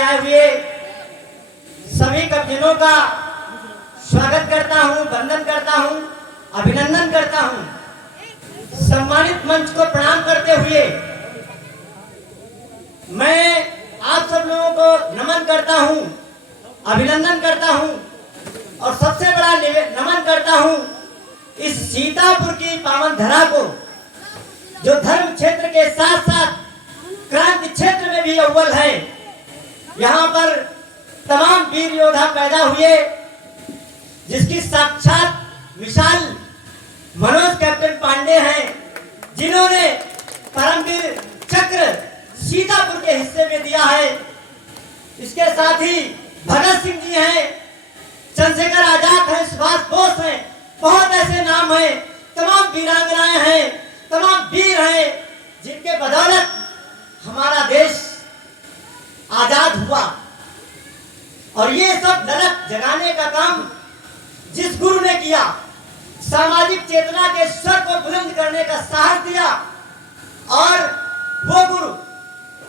आए हुए सभी कविजनों का स्वागत करता हूं, वंदन करता हूं, अभिनंदन करता हूं। सम्मानित मंच को प्रणाम करते हुए मैं आप सब लोगों को नमन करता हूं, अभिनंदन करता हूं और सबसे बड़ा नमन करता हूं इस सीतापुर की पावन धरा को, जो धर्म क्षेत्र के साथ साथ क्रांति क्षेत्र में भी अव्वल है। यहाँ पर तमाम वीर योद्धा पैदा हुए, जिसकी साक्षात मिसाल मनोज कैप्टन पांडे हैं, जिन्होंने परमवीर चक्र सीतापुर के हिस्से में दिया है। इसके साथ ही भगत सिंह जी हैं, चंद्रशेखर आजाद हैं, सुभाष बोस हैं, बहुत ऐसे नाम हैं, तमाम वीरांगनाएं हैं, तमाम वीर हैं, जिनके बदौलत हमारा देश आजाद हुआ। और ये सब ललक जगाने का काम जिस गुरु ने किया, सामाजिक चेतना के स्वर को बुलंद करने का साहस दिया, और वो गुरु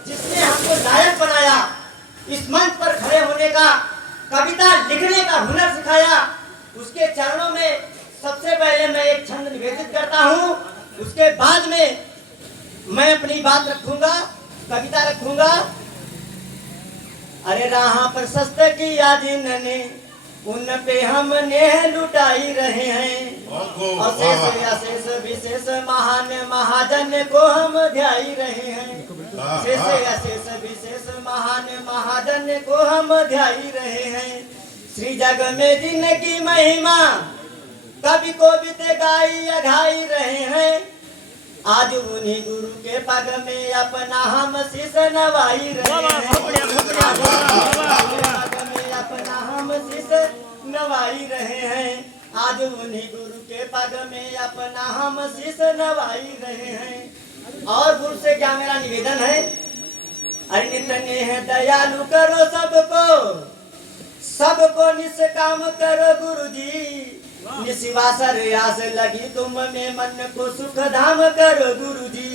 जिसने हमको लायक बनाया, इस मंच पर खड़े होने का, कविता लिखने का हुनर सिखाया, उसके चरणों में सबसे पहले मैं एक छंद निवेदित करता हूँ। उसके बाद में मैं अपनी बात रखूंगा, कविता रखूंगा। अरे राह पर सस्ते की याद ने उन पे हमने लुटाई रहे हैं, और शेष अशेष विशेष महान महाजन को हम ध्याई रहे हैं। शेष अशेष विशेष महान महाजन को हम ध्याई रहे हैं। श्री जग में जिनकी महिमा कभी को बीते गाई अघाई रहे हैं, आज उन्हीं गुरु के पग में अपना हम शीश नवाई रहे हैं। पग में अपना हम शीश नवाई रहे हैं, आज उन्हीं गुरु के पग में अपना हम शीश नवाई रहे हैं। और गुरु से क्या मेरा निवेदन है, अरे नितने है दयालु करो सबको, सबको निष्काम करो गुरु जी। निशिवासर आस लगी तुम में मन को सुख धाम करो गुरु जी।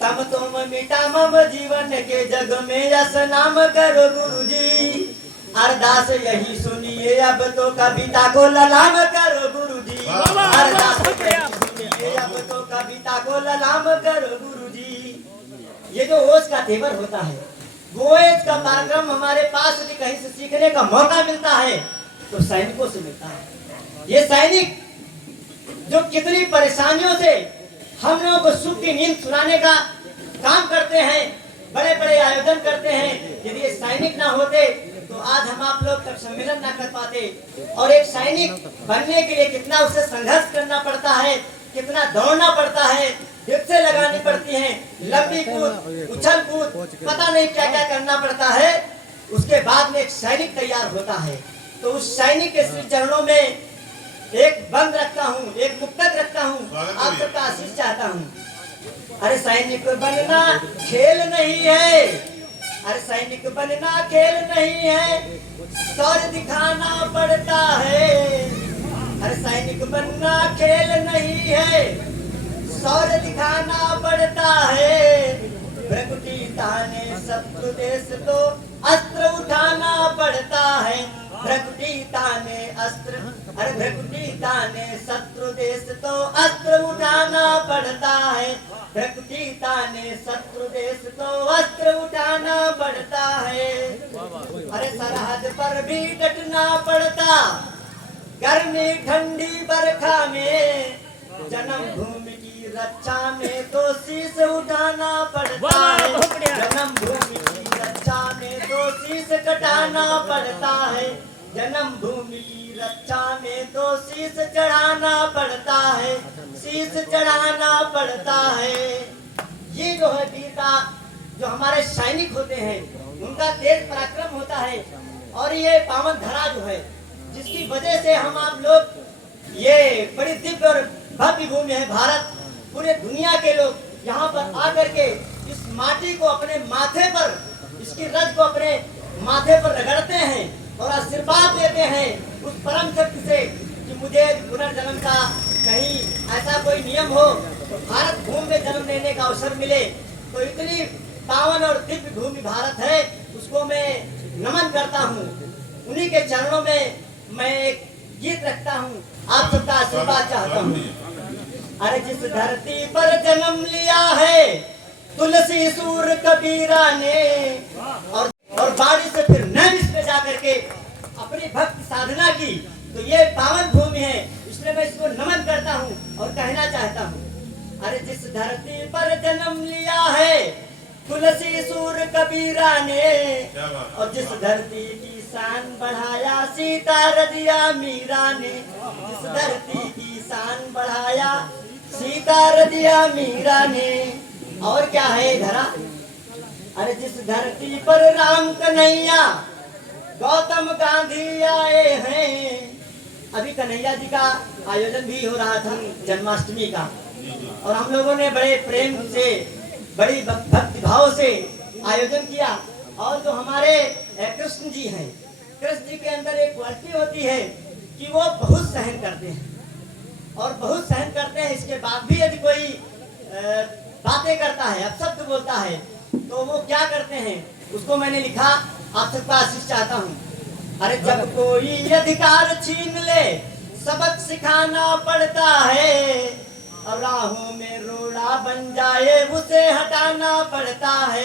तम तुम मिटा मम जीवन के जग में यश नाम करो गुरु जी। अरदास यही सुनिए अब तो कविता को ललाम करो गुरु जी। अरदास सुनिए अब तो कविता को ललाम करो गुरु जी। ये जो ओज का तेवर होता है, वो ओज का पराक्रम हमारे पास यदि कहीं से सीखने का मौका मिलता है तो सैनिकों से मिलता है। ये सैनिक जो कितनी परेशानियों से हम लोगों को सुख की नींद सुलाने का काम करते हैं, बड़े बड़े आयोजन करते हैं, यदि ये सैनिक ना होते तो आज हम आप लोग तक सम्मेलन ना कर पाते। और एक सैनिक बनने के लिए कितना उसे संघर्ष करना पड़ता है, कितना दौड़ना पड़ता है, हिप्से लगानी पड़ती हैं, लंबी कूद, उछल कूद, पता नहीं क्या क्या करना पड़ता है। उसके बाद में एक सैनिक तैयार होता है। तो उस सैनिक के श्री चरणों में एक बंद रखता हूँ, एक मुक्तक रखता हूँ, आप सबका आशीष चाहता हूँ। अरे सैनिक बनना खेल नहीं है, अरे सैनिक बनना खेल नहीं है, शौर्य दिखाना पड़ता है। अरे सैनिक बनना खेल नहीं है, शौर्य दिखाना पड़ता है। भ्रकुटी ताने शत्रु देश तो अस्त्र उठाना पड़ता है। भ्रकुटी ताने अस्त्र, अरे भ्रकुटी ताने शत्रु देश तो अस्त्र उठाना पड़ता है। भ्रकुटी ताने शत्रु देश तो अस्त्र उठाना पड़ता है। अरे सरहद पर भी डटना पड़ता, गर्मी ठंडी बरखा में, जन्म भूमि की रक्षा में तो शीश उठाना पड़ता है। जन्म भूमि की रक्षा में तो शीश कटाना पड़ता है। जन्म भूमि की रक्षा में तो शीश चढ़ाना पड़ता है, शीश चढ़ाना पड़ता है। ये जो है वीरता, जो हमारे सैनिक होते हैं, उनका तेज पराक्रम होता है। और ये पावन धरा जो है, जिसकी वजह से हम आप लोग, ये बड़ी दिव्य और भव्य भूमि है भारत, पूरे दुनिया के लोग यहाँ पर आकर के इस माटी को अपने माथे पर, इसकी रज को अपने माथे पर रगड़ते हैं और आशीर्वाद देते हैं उस परम शक्ति से कि मुझे पुनर्जन्म का कहीं ऐसा कोई नियम हो तो भारत भूमि में जन्म लेने का अवसर मिले। तो इतनी पावन और दिव्य भूमि भारत है, उसको मैं नमन करता हूँ। उन्हीं के चरणों में मैं एक गीत रखता हूँ, आप सबका आशीर्वाद चाहता हूँ। अरे जिस धरती पर जन्म लिया है तुलसी सूर कबीरा ने, और बाड़ी से फिर नैमिष में जाकर के अपनी भक्ति साधना की, तो ये पावन भूमि है, इसलिए मैं इसको नमन करता हूँ और कहना चाहता हूँ। अरे जिस धरती पर जन्म लिया है तुलसी सूर कबीरा ने, और जिस धरती की शान बढ़ाया सीता रदिया मीरा ने, जिस धरती की शान बढ़ाया सीता रदिया मीरा ने। और क्या है धरा? अरे जिस धरती पर राम कन्हैया गौतम गांधी आए हैं, अभी कन्हैया जी का आयोजन भी हो रहा था जन्माष्टमी का, और हम लोगों ने बड़े प्रेम से बड़ी भक्ति भाव से आयोजन किया। और जो हमारे कृष्ण जी हैं, कृष्ण जी के अंदर एक क्वालिटी होती है कि वो बहुत सहन करते हैं, और बहुत सहन करते हैं, इसके बाद भी यदि कोई बातें करता है, अपशब्द बोलता है, तो वो क्या करते हैं, उसको मैंने लिखा, आप सबका आशीष चाहता हूँ। अरे जब कोई अधिकार छीन ले सबक सिखाना पड़ता है, और राहों में रोड़ा बन जाए उसे हटाना पड़ता है,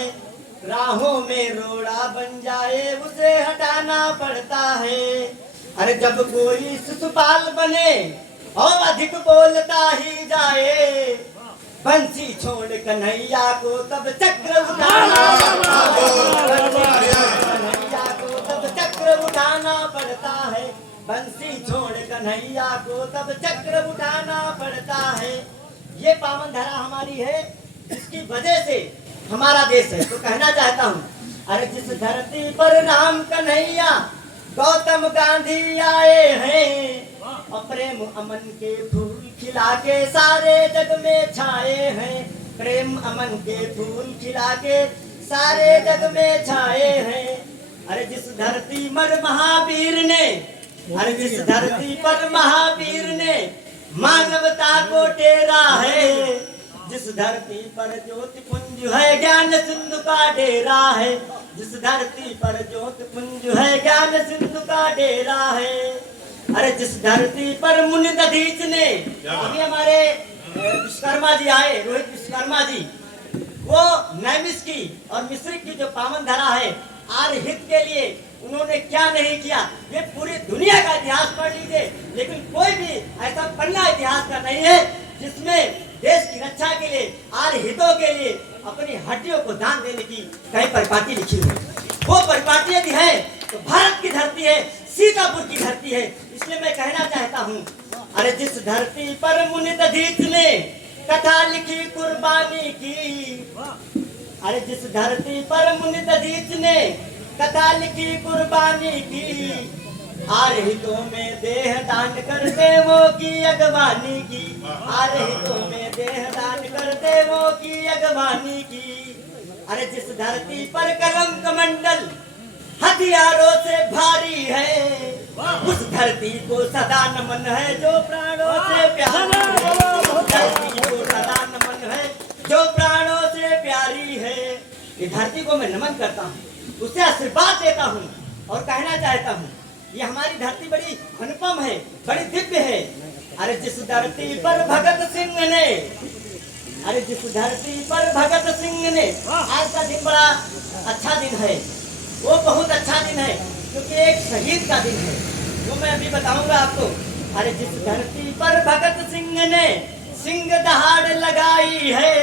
राहों में रोड़ा बन जाए उसे हटाना पड़ता है। अरे जब कोई शिशुपाल बने और अधिक बोलता ही जाए, बंसी छोड़ कन्हैया को तब चक्र उठाना, कन्हैया को तब चक्र उठाना पड़ता है, बंसी छोड़ कन्हैया को तब चक्र उठाना पड़ता है। ये पावन धरा हमारी है, इसकी वजह से हमारा देश है। तो कहना चाहता हूँ, अरे जिस धरती पर राम कन्हैया गौतम गांधी आए हैं, और प्रेम अमन के फूल खिला के सारे जग में छाए हैं, प्रेम अमन के फूल खिला के सारे जग में छाए हैं। अरे जिस धरती पर महावीर ने, अरे जिस धरती पर महावीर ने मानवता को टेरा है, जिस धरती पर ज्योति पुंज है ज्ञान सिंधु का डेरा है, जिस धरती पर ज्योति पुंज है ज्ञान सिंधु का डेरा है। अरे जिस धरती पर मुनि दधीच ने, अभी हमारे विश्वकर्मा जी आए, रोहित विश्वकर्मा जी, वो नैमिष की और मिश्रिक की जो पावन धरा है, आर्य हित के लिए उन्होंने क्या नहीं किया, ये पूरी दुनिया का इतिहास पढ़ लीजिए, लेकिन कोई भी ऐसा पन्ना इतिहास का नहीं है जिसमें देश की रक्षा के लिए, आर्य हितों के लिए अपनी हड्डियों को दान देने की कहीं परिपाटी लिखी हुई। वो परिपाटी यदि है तो भारत की धरती है, सीतापुर की धरती है। इसलिए मैं कहना चाहता हूँ, अरे जिस धरती पर मुनि दधीच ने कथा लिखी कुर्बानी की, अरे जिस धरती पर मुनि दधीच ने कथा लिखी कुर्बानी की, आर्य हितों में देह दान करते वो की अगवानी की, आर्य हितों में देह दान करते वो की अगवानी की। अरे जिस धरती पर कलम कमंडल हथियारों से भारी है, उस धरती को सदा नमन है जो प्राणों से प्यारी है, उस धरती को सदा नमन है जो प्राणों से प्यारी है। ये धरती को मैं नमन करता हूँ, उससे आशीर्वाद देता हूँ और कहना चाहता हूँ, ये हमारी धरती बड़ी अनुपम है, बड़ी दिव्य है। अरे जिस धरती पर भगत सिंह ने, अरे जिस धरती पर भगत सिंह ने, आज का दिन बड़ा अच्छा दिन है, वो बहुत अच्छा दिन है क्योंकि एक शहीद का दिन है, वो मैं अभी बताऊंगा आपको। अरे जिस धरती पर भगत सिंह ने सिंह दहाड़ लगाई है,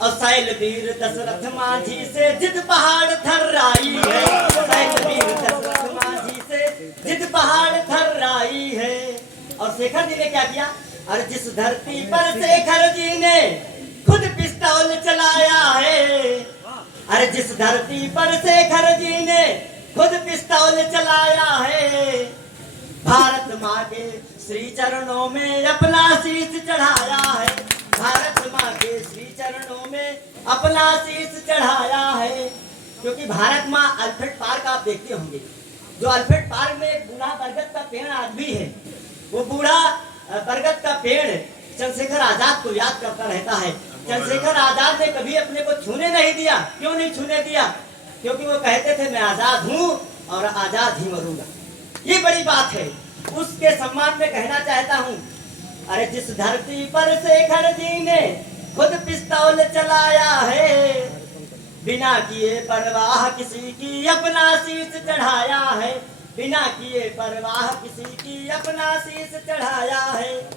और शैलवीर दशरथ माझी से जिद पहाड़ थर्राई है, शैलवीर दशरथ माझी से जिद पहाड़ थर्राई है। और शेखर जी ने क्या किया? अरे जिस धरती पर शेखर जी ने खुद पिस्तौल चलाया है, अरे जिस धरती पर शेखर जी ने खुद पिस्तौल चलाया है, भारत माँ के श्री चरणों में अपना शीश चढ़ाया है, भारत माँ के श्री चरणों में अपना शीश चढ़ाया है। क्योंकि भारत माँ अल्फ्रेड पार्क आप देखते होंगे, जो अल्फ्रेड पार्क में एक बूढ़ा बरगद का पेड़ आज भी है, वो बूढ़ा बरगद का पेड़ चंद्रशेखर आजाद को याद करता रहता है। चंद्रशेखर आजाद ने कभी अपने को छूने नहीं दिया। क्यों नहीं छूने दिया? क्योंकि वो कहते थे मैं आजाद हूँ और आजाद ही मरूंगा। ये बड़ी बात है। उसके सम्मान में कहना चाहता हूँ, अरे जिस धरती पर शेखर जी ने खुद पिस्तौल चलाया है, बिना किए परवाह किसी की अपना शीश चढ़ाया है, बिना किए परवाह किसी की अपना शीश चढ़ाया है।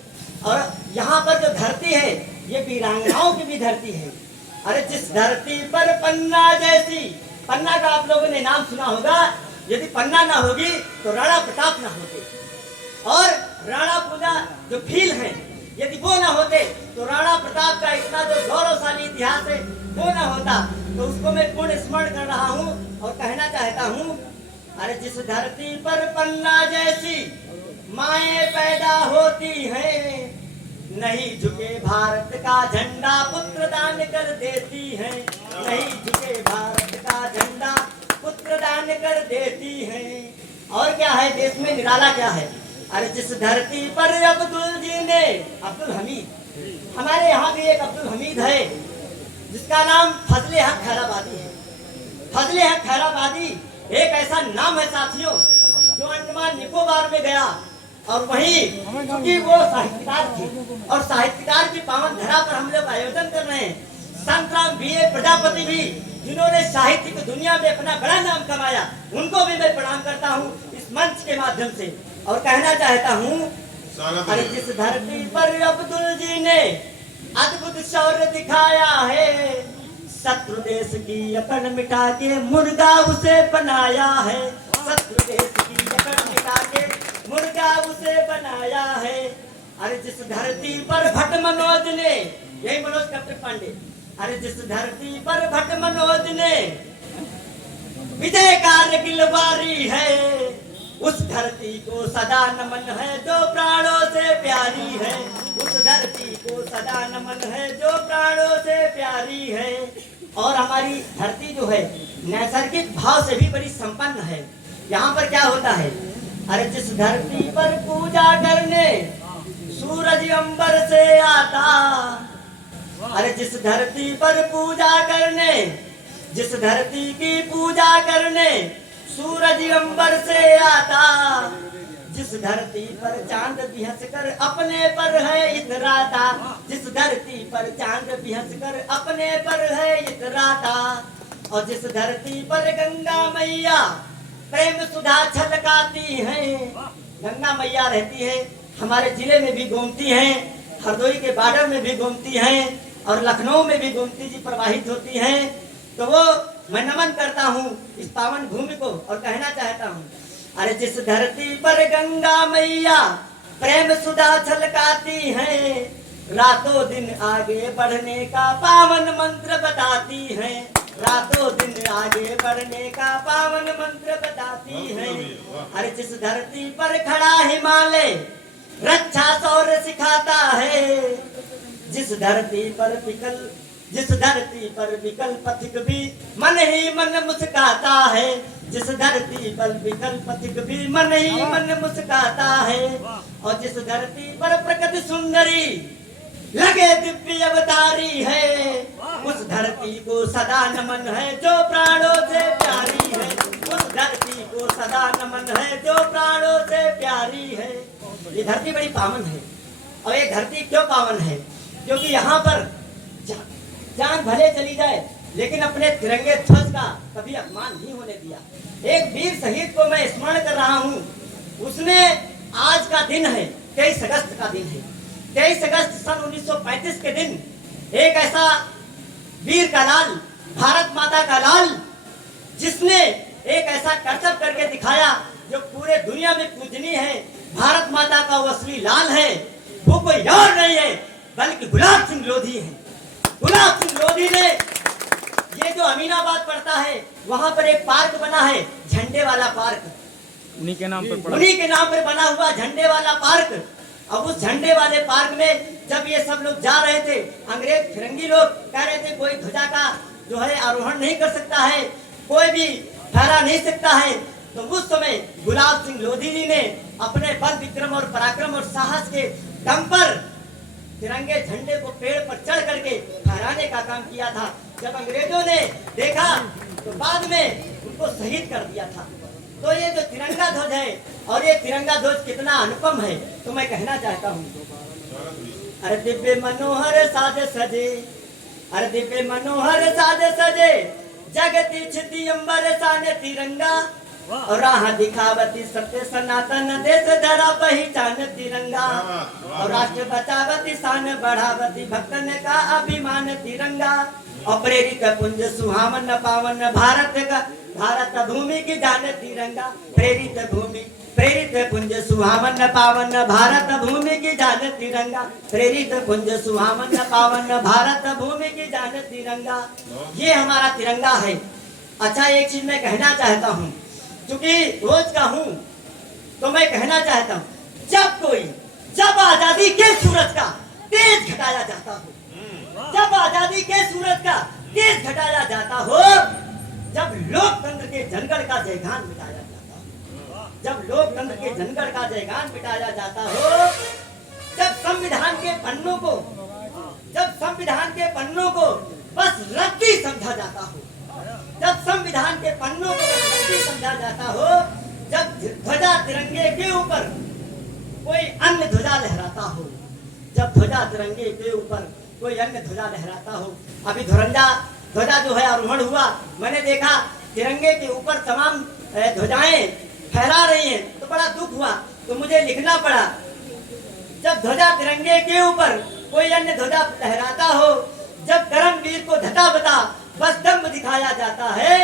और यहाँ पर जो धरती है ये वीरांगनाओं की भी धरती है। अरे जिस धरती पर पन्ना जैसी, पन्ना का आप लोगों ने नाम सुना होगा, यदि पन्ना ना होगी तो राणा प्रताप ना होते, और राणा पूजा जो भील है यदि वो ना होते तो राणा प्रताप का इतना जो गौरवशाली इतिहास है वो ना होता। तो उसको मैं पुण्य स्मरण कर रहा हूँ और कहना चाहता हूँ, अरे जिस धरती पर पन्ना जैसी माएं पैदा होती हैं, नहीं झुके भारत का झंडा पुत्र दान कर देती हैं, नहीं झुके भारत का झंडा पुत्र दान कर देती हैं। और क्या है देश में निराला क्या है? अरे जिस धरती पर अब्दुल जी ने, अब्दुल हमीद, हमारे यहाँ भी एक अब्दुल हमीद है जिसका नाम फजले हक खैराबादी है। फजले हक खैराबादी एक ऐसा नाम है साथियों जो अंडमान निकोबार में गया और वहीं क्योंकि वो साहित्यकार थे और साहित्यकार की पावन धरा पर हम लोग आयोजन कर रहे हैं। संतराम बीए प्रजापति भी जिन्होंने साहित्य की दुनिया में अपना बड़ा नाम कमाया, उनको भी मैं प्रणाम करता हूँ इस मंच के माध्यम से और कहना चाहता हूँ, अरे जिस धरती पर अब्दुल जी ने अद्भुत शौर्य दिखाया है, शत्रु देश की अकड़ मिटा के मुर्गा उसे बनाया है, शत्रु देश की अकड़ मिटा के मुर्गा उसे बनाया है। अरे जिस धरती पर भट्ट मनोज ने, यही मनोज कप्तान पांडे, अरे जिस धरती पर भट्ट मनोज ने विजय कारगिल वारी है, उस धरती को सदा नमन है जो प्राणों से प्यारी है, उस धरती को सदा नमन है जो प्राणों से प्यारी है। और हमारी धरती जो है नैसर्गिक भाव से भी बड़ी संपन्न है। यहाँ पर क्या होता है, अरे जिस धरती पर पूजा करने सूरज अंबर से आता, अरे जिस धरती पर पूजा करने, जिस धरती की पूजा करने सूरज अंबर से आता, जिस धरती पर चांद भी हंसकर अपने पर है इतराता, जिस धरती पर चांद भी हंसकर अपने पर है इतराता, और जिस धरती पर गंगा मैया प्रेम सुधा छलकाती हैं, गंगा मैया रहती है हमारे जिले में भी घूमती हैं, हरदोई के बॉर्डर में भी घूमती हैं और लखनऊ में भी गोमती जी प्रवाहित होती हैं। तो वो मैं नमन करता हूँ इस पावन भूमि को और कहना चाहता हूँ, अरे जिस धरती पर गंगा मैया प्रेम सुधा छलकाती हैं, रातों दिन आगे बढ़ने का पावन मंत्र बताती हैं, रातों दिन आगे बढ़ने का पावन मंत्र बताती हैं। अरे जिस धरती पर खड़ा हिमालय रक्षा शौर्य सिखाता है, जिस धरती पर विकल पथिक भी मन ही मन मुस्काता है, जिस धरती पर विकल पथिक भी मन ही मन मुस्काता है, और जिस धरती पर प्रकृति सुंदरी लगे दिव्य अवतारी है, उस धरती को सदा नमन है जो प्राणों से प्यारी है, उस धरती को सदा नमन है जो प्राणों से प्यारी है। ये धरती बड़ी पावन है। और ये धरती क्यों पावन है? क्योंकि यहाँ पर जान भले चली जाए लेकिन अपने तिरंगे ध्वज का कभी अपमान नहीं होने दिया। एक वीर शहीद को मैं स्मरण कर रहा हूँ, उसने आज का दिन है 23 अगस्त का दिन है, 23 अगस्त सन 1935 के दिन एक ऐसा वीर का लाल, भारत माता का लाल, जिसने एक ऐसा कर्तव्य करके दिखाया जो पूरे दुनिया में पूजनीय है। भारत माता का वो असली लाल है, वो कोई और नहीं है बल्कि गुलाब सिंह लोधी है। गुलाब सिंह लोधी ने ये जो अमीनाबाद पड़ता है वहां पर एक पार्क बना है, झंडे वाला पार्क, उन्हीं के नाम पर बना हुआ झंडे वाला पार्क। अब उस झंडे वाले पार्क में जब ये सब लोग जा रहे थे, अंग्रेज फिरंगी लोग कह रहे थे कोई ध्वजा का जो है आरोहण नहीं कर सकता है, कोई भी फहरा नहीं सकता है। तो उस समय गुलाब सिंह लोधी जी ने अपने बल विक्रम और पराक्रम और साहस के दम पर तिरंगे झंडे को पेड़ पर चढ़ करके फहराने का काम किया था। जब अंग्रेजों ने देखा तो बाद में उनको शहीद कर दिया था। तो ये जो तिरंगा ध्वज है और ये तिरंगा ध्वज कितना अनुपम है, तो मैं कहना चाहता हूँ। अरे दिव्य मनोहर साज सजे, अरे दिव्य मनोहर साज सजे, जगती छिति अंबर साने तिरंगा, और राह दिखावती सत्य सनातन देश धरा पहचान तिरंगा, और राष्ट्र बचावती शान बढ़ावती भक्तन का अभिमान तिरंगा, और प्रेरित पुंज सुहावन पावन भारत का, भारत भूमि की जान तिरंगा, प्रेरित भूमि प्रेरित पुंज सुहावन पावन भारत भूमि की जान तिरंगा, प्रेरित पुंज सुहावन पावन भारत भूमि की जान तिरंगा। ये हमारा तिरंगा है। अच्छा, एक चीज मैं कहना चाहता हूँ, क्योंकि रोज का हूँ तो मैं कहना चाहता हूँ, जब आजादी के सूरज का तेज घटाया जाता हो, जब आजादी के सूरज का तेज घटाया जाता हो, जब लोकतंत्र के जनगण का जयगान मिटाया जाता हो, जब लोकतंत्र के जनगण का जयगान मिटाया जाता हो, जब संविधान के पन्नों को, जब संविधान के पन्नों को बस रद्दी समझा जाता हो, जब संविधान के पन्नों को रद्दी समझा जाता हो, जब ध्वजा तिरंगे के ऊपर कोई अन्य ध्वजा लहराता हो, जब ध्वजा तिरंगे के ऊपर कोई अन्य ध्वजा लहराता हो। अभी ध्वजा जो है आरोहण हुआ, मैंने देखा तिरंगे के ऊपर तमाम ध्वजाएं फहरा रही हैं, तो बड़ा दुख हुआ, तो मुझे लिखना पड़ा। जब ध्वजा तिरंगे के ऊपर कोई अन्य ध्वजा लहराता हो, जब कर्मवीर को धता बता बस दम्भ दिखाया जाता है,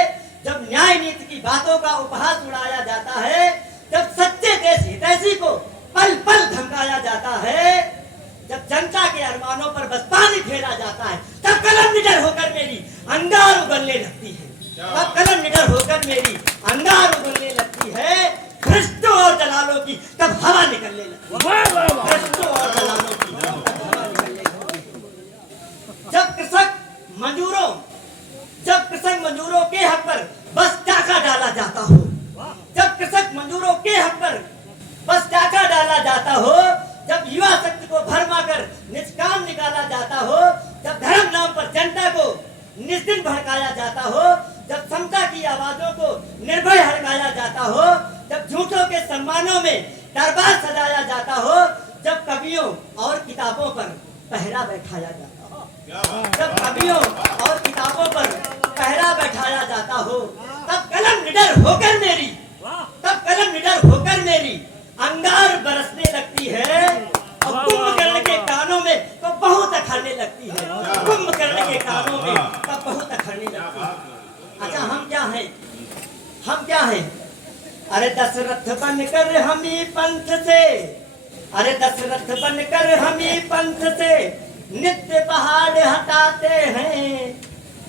जब न्याय नीति की बातों का उपहास उड़ाया जाता है, जब सच्चे देश हितैषी को पल पल धमकाया जाता है, जब जनता के अरमानों पर बस पानी फेरा जाता है, तब कलम निडर होकर मेरी अंगार उगलने लगती है, तब कलम निडर होकर मेरी अंगार उगलने लगती है। भ्रष्टों और दलालों की तब हवा निकलने लगती है, भ्रष्टों और दलालों की तब हवा निकलने लगती है। जब कृषक मजदूरों के हक पर बस टाका डाला जाता हो, जब कृषक मजदूरों के हक पर बस टाका डाला जाता हो, जब युवा शक्ति को भरमाकर निष्काम निकाला जाता हो, जब धर्म नाम पर जनता को निस्दिन भड़काया जाता हो, जब समता की आवाजों को निर्भय हड़काया जाता हो, जब झूठों के सम्मानों में दरबार सजाया जाता हो, जब कवियों और किताबों पर पहरा बैठाया जाता हो, जब कवियों और किताबों पर पहरा बैठाया जाता हो, तब कलम निडर होकर मेरी, तब कलम निडर होकर मेरी अंगार बरसने लगती है, और कुंभकर्ण के कानों में तो बहुत अखरने लगती है, कुंभकर्ण के कानों में तो बहुत अखरने लगती है। अच्छा, हम क्या हैं? हम क्या हैं? अरे दशरथ बनकर हम ही पंथ से, अरे दशरथ बनकर हम ही पंथ से नित्य पहाड़ हटाते हैं,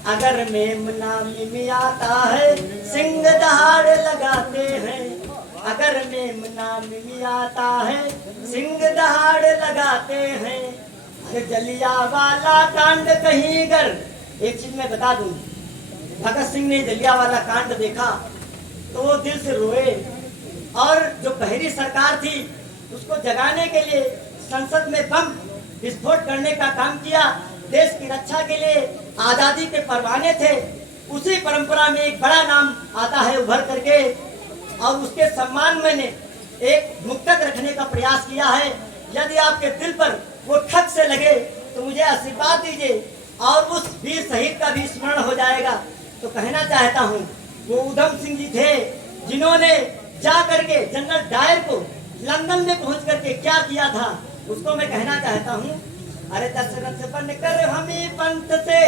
अगर मेमना में आता है सिंह दहाड़ लगाते हैं, अगर मेमना में आता है सिंह दहाड़ लगाते हैं। अरे जलियांवाला कांड कहीं गर, एक चीज मैं बता दूं, भगत सिंह ने जलियांवाला कांड देखा तो वो दिल से रोए, और जो पहली सरकार थी उसको जगाने के लिए संसद में बम विस्फोट करने का काम किया, देश की रक्षा के लिए आजादी के परवाने थे। उसी परंपरा में एक बड़ा नाम आता है उभर करके, और उसके सम्मान में ने एक मुक्तक रखने का प्रयास किया है। यदि आपके दिल पर वो ठग से लगे तो मुझे आशीर्वाद दीजिए, और उस वीर शहीद का भी स्मरण हो जाएगा। तो कहना चाहता हूँ, वो उधम सिंह जी थे जिन्होंने जा करके जनरल डायर को लंदन में पहुंच करके क्या किया था, उसको मैं कहना चाहता हूँ। अरे दशरथ बनकर हम ही पंथ से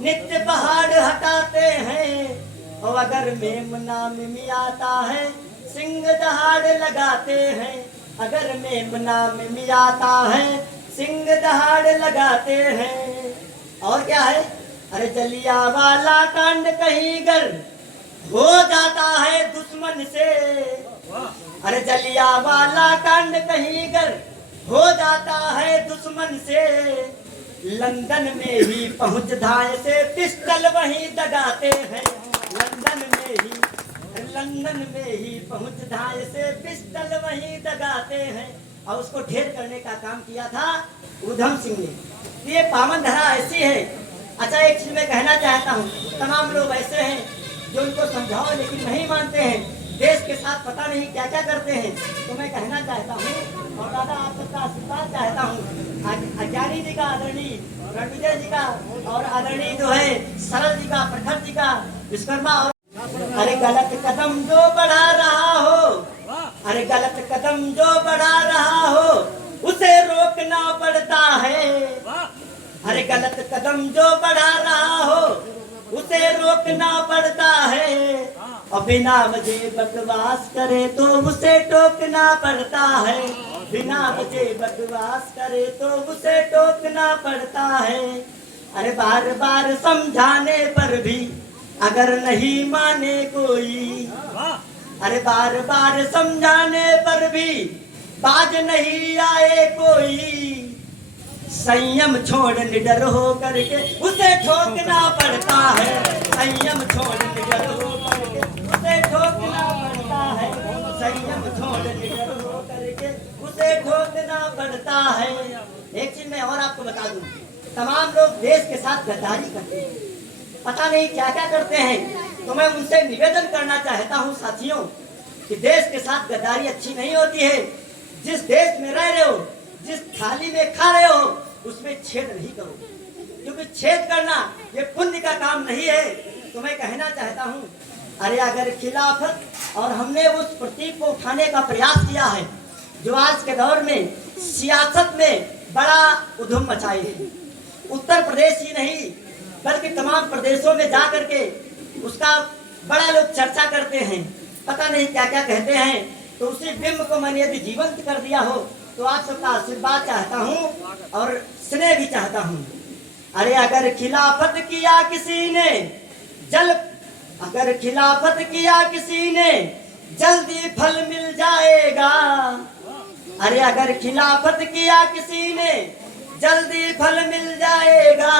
नित्य पहाड़ हटाते हैं, और अगर मेमना में आता है सिंह दहाड़ लगाते हैं, अगर मेमना में आता है सिंह दहाड़ लगाते हैं। और क्या है? अरे जलियांवाला कांड कहीं गर हो जाता है दुश्मन से, अरे जलियांवाला कांड कहीं गर हो जाता है दुश्मन से, लंदन में ही पहुंच धाए से पिस्टल वहीं दगाते हैं, लंदन में ही पहुंच धाए से पिस्टल वहीं दगाते हैं। और उसको ढेर करने का काम किया था उधम सिंह ने। ये पावन धरा ऐसी है। अच्छा, एक चीज मैं कहना चाहता हूँ, तमाम लोग ऐसे हैं जो उनको समझाओ लेकिन नहीं मानते हैं, देश के साथ पता नहीं क्या क्या करते हैं। तो मैं कहना चाहता हूँ और दादा आप सबका आशीर्वाद चाहता हूँ, अज्ञानी जी का, आदरणीय रणविजय जी का और आदरणीय जो है सरल जी का, प्रखर जी का, विश्वकर्मा। और अरे गलत कदम जो बढ़ा रहा हो, अरे गलत कदम जो बढ़ा रहा हो उसे रोकना पड़ता है। अरे गलत कदम जो बढ़ा रहा हो उसे रोकना पड़ता है, और बिना वजह बकवास करे तो उसे टोकना पड़ता है। बिना वजह बकवास करे तो उसे टोकना पड़ता है। अरे बार बार समझाने पर भी अगर नहीं माने कोई, अरे बार बार समझाने पर भी बाज नहीं आए कोई, संयम छोड़ निडर हो करके उसे ठोकना पड़ता है। संयम छोड़ निडर हो करके उसे ठोकना पड़ता है। संयम छोड़ निडर हो करके उसे ठोकना पड़ता है। एक चीज मैं और आपको बता दूं, तमाम लोग देश के साथ गद्दारी करते हैं, पता नहीं क्या क्या करते हैं। तो मैं उनसे निवेदन करना चाहता हूं साथियों कि देश के साथ गद्दारी अच्छी नहीं होती है। जिस देश में रह रहे हो, जिस थाली में खा रहे हो, उसमें छेद नहीं करो, क्योंकि छेद करना ये पुण्य का काम नहीं है। तो मैं कहना चाहता हूँ, अरे अगर खिलाफत और हमने उस प्रतीक को उठाने का प्रयास किया है जो आज के दौर में सियासत में बड़ा उधम मचाए है, उत्तर प्रदेश ही नहीं बल्कि तमाम प्रदेशों में जा करके उसका बड़ा लोग चर्चा करते हैं, पता नहीं क्या क्या कहते हैं। तो उसी बिंब को मैंने यदि जीवंत कर दिया हो तो आप सबका आशीर्वाद चाहता हूँ और स्नेह भी चाहता हूँ। अरे अगर खिलाफत किया किसी ने अगर खिलाफत किया किसी ने जल्दी फल मिल जाएगा। अरे अगर खिलाफत किया किसी ने जल्दी फल मिल जाएगा।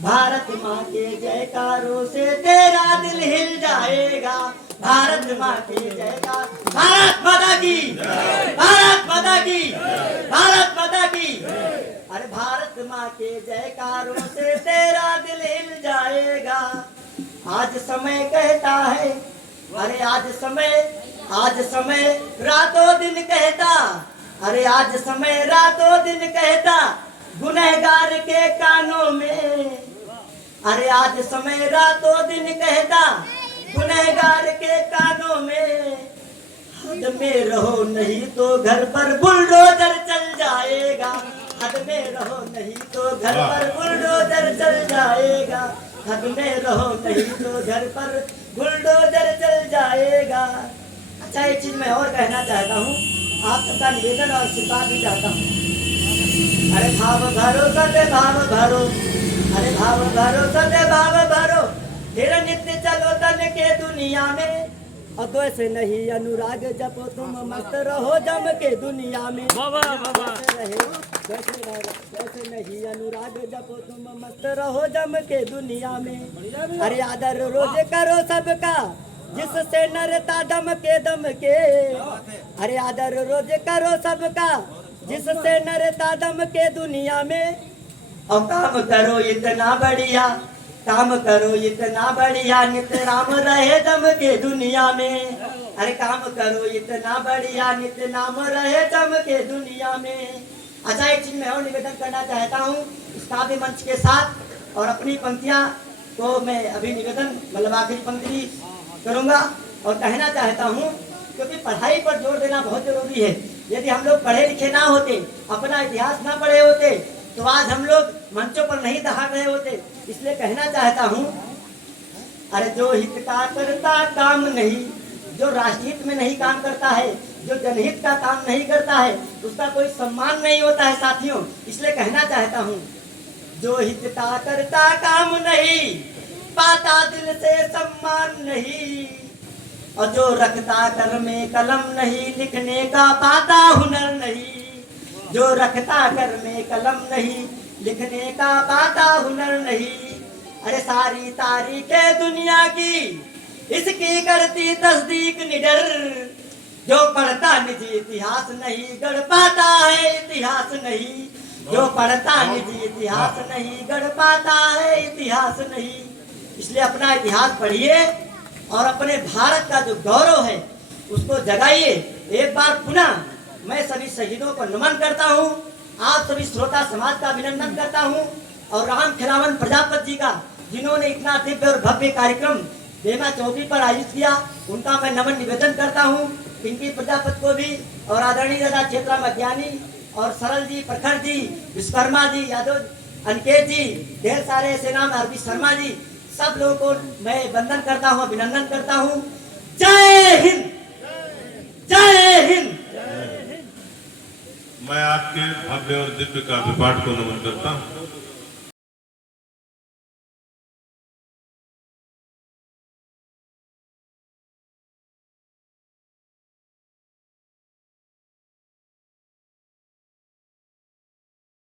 भारत माँ के जयकारों से तेरा दिल हिल जाएगा। भारत माँ के जयकार, भारत माता की, भारत माता की, भारत माता की। अरे भारत माँ के जयकारों से तेरा दिल हिल जाएगा। आज समय कहता है, अरे आज समय रातों दिन कहता, अरे आज समय रातों दिन कहता गुनहगार के कानों में। अरे आज समय रातों दिन कहता गुनहगार के कानों में। हद में रहो नहीं तो घर पर बुलडोजर चल जाएगा। हद में रहो नहीं तो घर पर बुलडोजर चल जाएगा। हद में रहो नहीं तो घर पर बुलडोजर चल जाएगा। अच्छा, एक चीज मैं और कहना चाहता हूँ, आप सबका निवेदन और आशीर्वाद भी चाहता हूँ। अरे भाव भरो सत्य भाव भरो, अरे भाव भरो सत्य भाव भरो, फिर नित्य चलो तन के दुनिया में। और तो ऐसे नहीं अनुराग जपो तुम मस्त रहो जम के दुनिया में। वैसे नहीं अनुराग जपो तुम मस्त रहो जम के दुनिया में। अरे आदर रोज करो सबका जिससे नरता दम के दम के। अरे आदर रोज करो सबका जिससे नरता दम के दुनिया में। और काम करो इतना बढ़िया, काम करो इतना बढ़िया, नित राम रहे दम के दुनिया में। अरे काम करो इतना बढ़िया, नित नाम रहे दम के दुनिया में। अच्छा, एक चीज मैं और निवेदन करना चाहता हूँ इस काव्य मंच के साथ, और अपनी पंक्तियाँ को मैं अभी निवेदन मतलब आखिरी पंक्ति करूँगा और कहना चाहता हूँ, क्योंकि पढ़ाई पर जोर देना बहुत जरूरी है। यदि हम लोग पढ़े लिखे ना होते, अपना इतिहास ना पढ़े होते, तो आज हम लोग मंचों पर नहीं दहाड़ रहे होते। इसलिए कहना चाहता हूँ, अरे जो हित का करता काम नहीं, जो राष्ट्रहित में नहीं काम करता है, जो जनहित का काम नहीं करता है, उसका कोई सम्मान नहीं होता है साथियों। इसलिए कहना चाहता हूँ, जो हित का करता काम नहीं पाता दिल से सम्मान नहीं। और जो रखता कर में कलम नहीं लिखने का पाता हुनर नहीं। जो रखता कर में कलम नहीं लिखने का पाता हुनर नहीं। अरे सारी तारीखें दुनिया की इसकी करती तस्दीक निडर। जो पढ़ता निजी इतिहास नहीं गढ़ पाता है इतिहास नहीं, जो पढ़ता निजी इतिहास नहीं गढ़ पाता है इतिहास नहीं। इसलिए अपना इतिहास पढ़िए और अपने भारत का जो गौरव है उसको जगाइए। एक बार पुनः मैं सभी शहीदों को नमन करता हूँ, आप सभी श्रोता समाज का अभिनंदन करता हूँ और राम खिलावन प्रजापति जी का जिन्होंने इतना दिव्य और भव्य कार्यक्रम बेमा चौकी पर आयोजित किया, उनका मैं नमन निवेदन करता हूँ। पिंकी प्रजापति को भी और आदरणीय दादा क्षेत्रा मध्यानी और सरल जी, प्रखर जी, विश्वकर्मा जी, यादव, अनिकेत जी, ढेर सारे ऐसे नाम, आरपी शर्मा जी, सब लोगों को मैं वंदन करता हूँ, अभिनंदन करता हूँ। जय हिंद, जय हिंद। मैं आपके भव्य और दिव्य काव्य पाठ को नमन करता हूँ।